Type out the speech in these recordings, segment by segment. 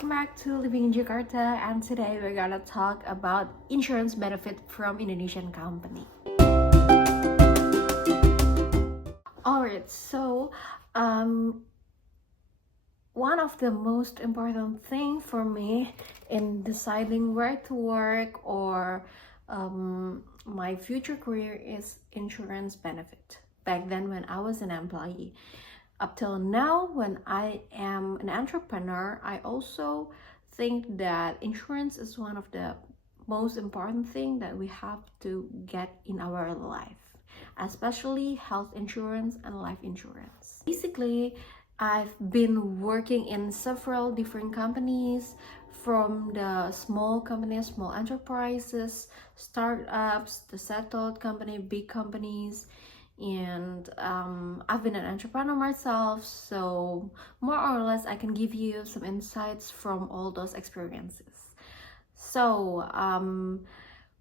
welcome back to Living in Jakarta, and today we're gonna talk about insurance benefit from Indonesian company. Alright, so one of the most important thing for me in deciding where to work or my future career is insurance benefit. Back then when I was an employee. Up till now, when I am an entrepreneur, I also think that insurance is one of the most important thing that we have to get in our life, especially health insurance and life insurance. Basically, I've been working in several different companies, from the small companies, small enterprises, startups, the settled company, big companies, and I've been an entrepreneur myself, so more or less I can give you some insights from all those experiences. So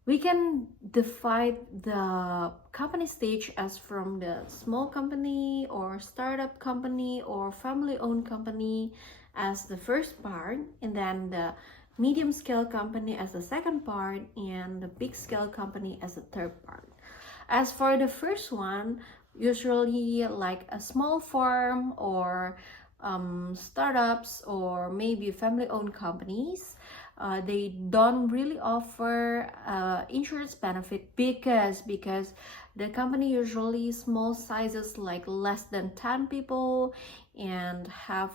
we can divide the company stage as from the small company or startup company or family-owned company as the first part, and then the medium scale company as the second part, and the big scale company as the third part. As for the first one, usually like a small firm or startups or maybe family-owned companies, they don't really offer insurance benefit because the company usually small sizes, like less than 10 people, and have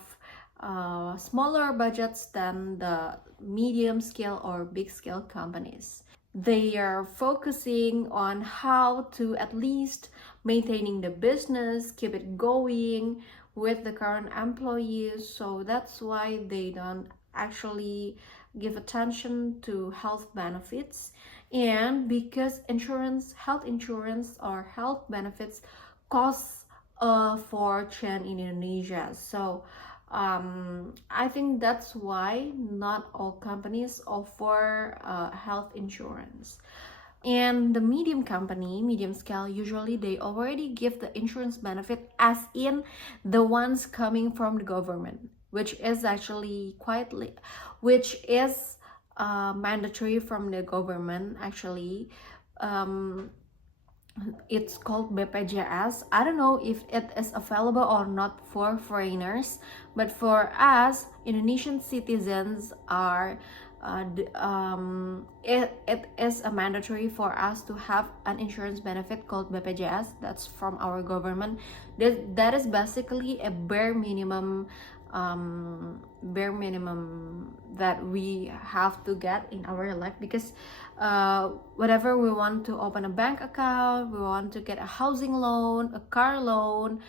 smaller budgets than the medium scale or big scale companies. They are focusing on how to at least maintaining the business, keep it going with the current employees. So that's why they don't actually give attention to health benefits. And because health insurance or health benefits costs a fortune in Indonesia. So I think that's why not all companies offer health insurance. And the medium scale, usually they already give the insurance benefit, as in the ones coming from the government, which is actually which is mandatory from the government actually. It's called BPJS. I don't know if it is available or not for foreigners, but for us Indonesian citizens are it is a mandatory for us to have an insurance benefit called BPJS. That's from our government. That is basically a bare minimum that we have to get in our life, because whatever we want to open a bank account, we want to get a housing loan, a car loan,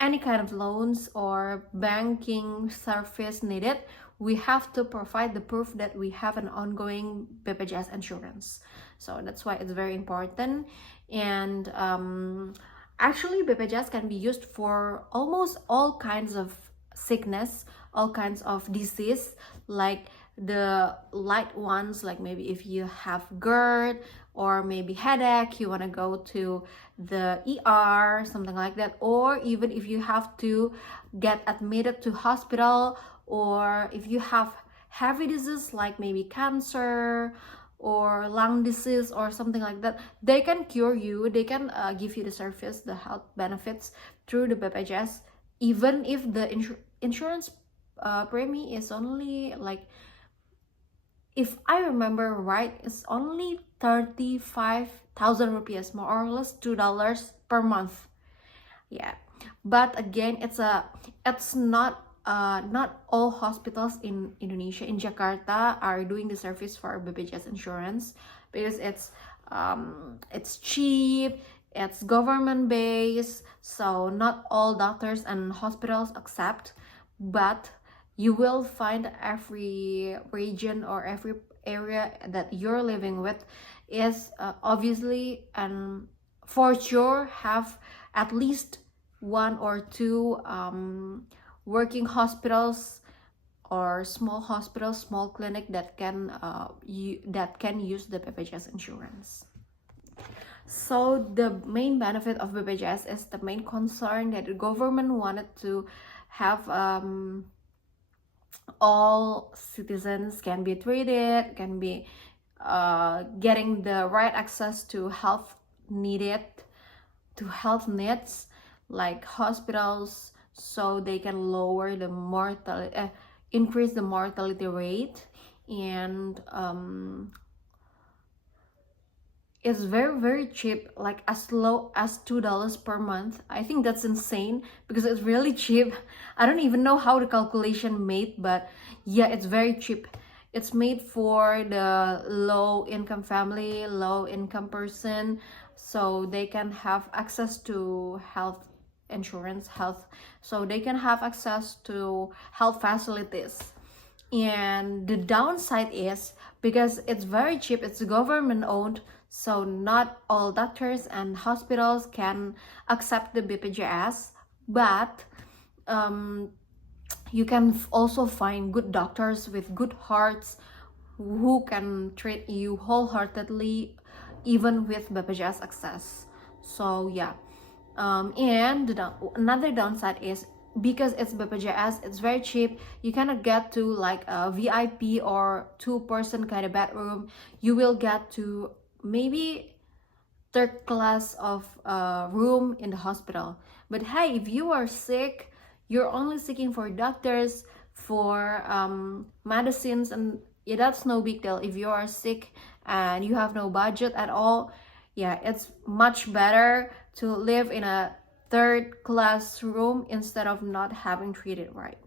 any kind of loans or banking service needed, we have to provide the proof that we have an ongoing BPJS insurance. So that's why it's very important. And actually BPJS can be used for almost all kinds of sickness, all kinds of disease, like the light ones, like maybe if you have GERD or maybe headache, you want to go to the ER, something like that, or even if you have to get admitted to hospital, or if you have heavy disease like maybe cancer or lung disease or something like that, they can cure you, they can give you the service, the health benefits through the BPJS, even if the insurance premium is only, like, if I remember right, it's only 35,000 rupees, more or less $2 per month. Yeah, but again, it's not not all hospitals in Indonesia, in Jakarta, are doing the service for BPJS insurance, because it's cheap, it's government based, so not all doctors and hospitals accept. But you will find every region or every area that you're living with is obviously and for sure have at least one or two working hospitals or small hospitals, small clinic that can use the BPJS insurance. So the main benefit of BPJS is the main concern that the government wanted to have all citizens can be treated, can be getting the right access to health needs like hospitals, so they can lower the mortality, increase the mortality rate, and it's very cheap, like as low as $2 per month. I think that's insane because it's really cheap. I don't even know how the calculation made, but yeah, it's very cheap. It's made for the low income family, low income person, so they can have access to health insurance, so they can have access to health facilities. And the downside is because it's very cheap, it's government owned, so not all doctors and hospitals can accept the BPJS, but you can also find good doctors with good hearts who can treat you wholeheartedly even with BPJS access. So yeah, and another downside is because it's BPJS, it's very cheap. You cannot get to like a VIP or two-person kind of bedroom. You will get to maybe third class of room in the hospital. But hey, if you are sick, you're only seeking for doctors, for medicines, and yeah, that's no big deal. If you are sick and you have no budget at all, yeah, it's much better to live in a third class room instead of not having treated right.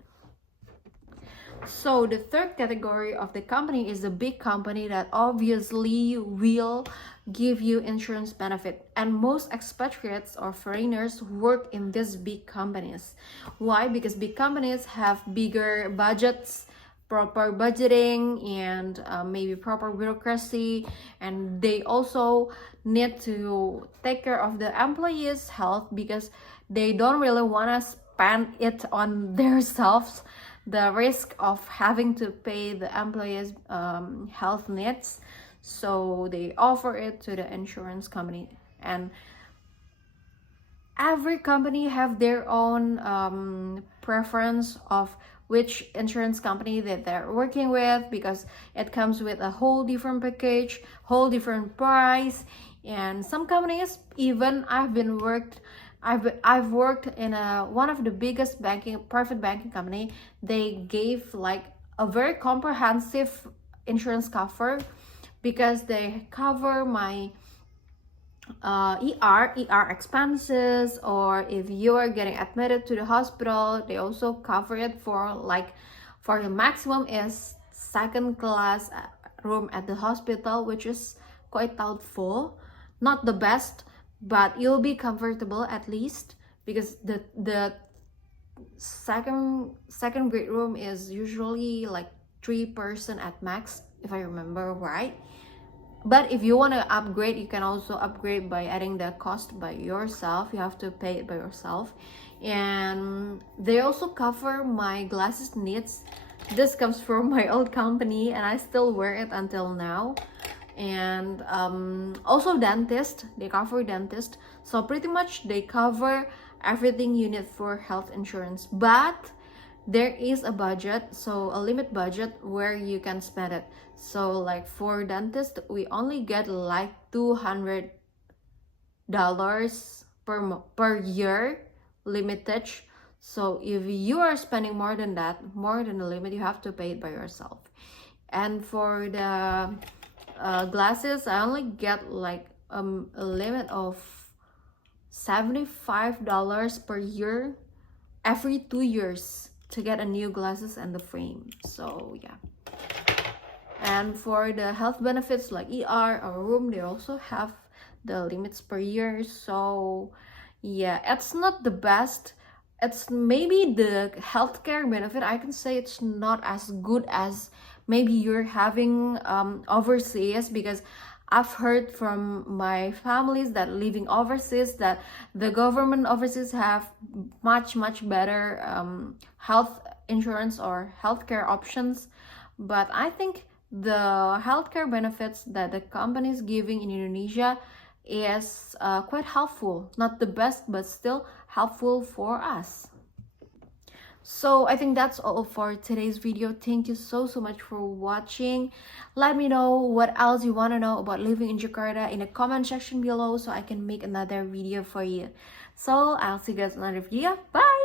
So the third category of the company is the big company that obviously will give you insurance benefit, and most expatriates or foreigners work in these big companies. Why? Because big companies have bigger budgets, proper budgeting, and maybe proper bureaucracy, and they also need to take care of the employees' health because they don't really want to spend it on themselves, the risk of having to pay the employees' health needs, so they offer it to the insurance company. And every company have their own preference of which insurance company that they're working with, because it comes with a whole different package, whole different price. And some companies, even I've worked in one of the biggest private banking company. They gave like a very comprehensive insurance cover because they cover my ER expenses, or if you are getting admitted to the hospital, they also cover it for the maximum is second class room at the hospital, which is quite doubtful, not the best, but you'll be comfortable at least, because the second grade room is usually like 3 person at max, if I remember right. But if you want to upgrade, you can also upgrade by adding the cost by yourself. You have to pay it by yourself. And they also cover my glasses needs. This comes from my old company and I still wear it until now. And also dentist, they cover dentist. So pretty much they cover everything you need for health insurance. But there is a budget, so a limit budget where you can spend it. So like for dentist, we only get like $200 per year limited. So if you are spending more than that, more than the limit, you have to pay it by yourself. And for the glasses, I only get like a limit of $75 per year every 2 years to get a new glasses and the frame. So yeah. And for the health benefits like ER or room, they also have the limits per year. So yeah, it's not the best. It's maybe the healthcare benefit, I can say it's not as good as maybe you're having overseas, because I've heard from my families that living overseas that the government overseas have much better health insurance or healthcare options. But I think the healthcare benefits that the company is giving in Indonesia is quite helpful. Not the best, but still helpful for us. So I think that's all for today's video. Thank you so much for watching. Let me know what else you want to know about living in Jakarta in the comment section below so I can make another video for you. So I'll see you guys in another video. Bye.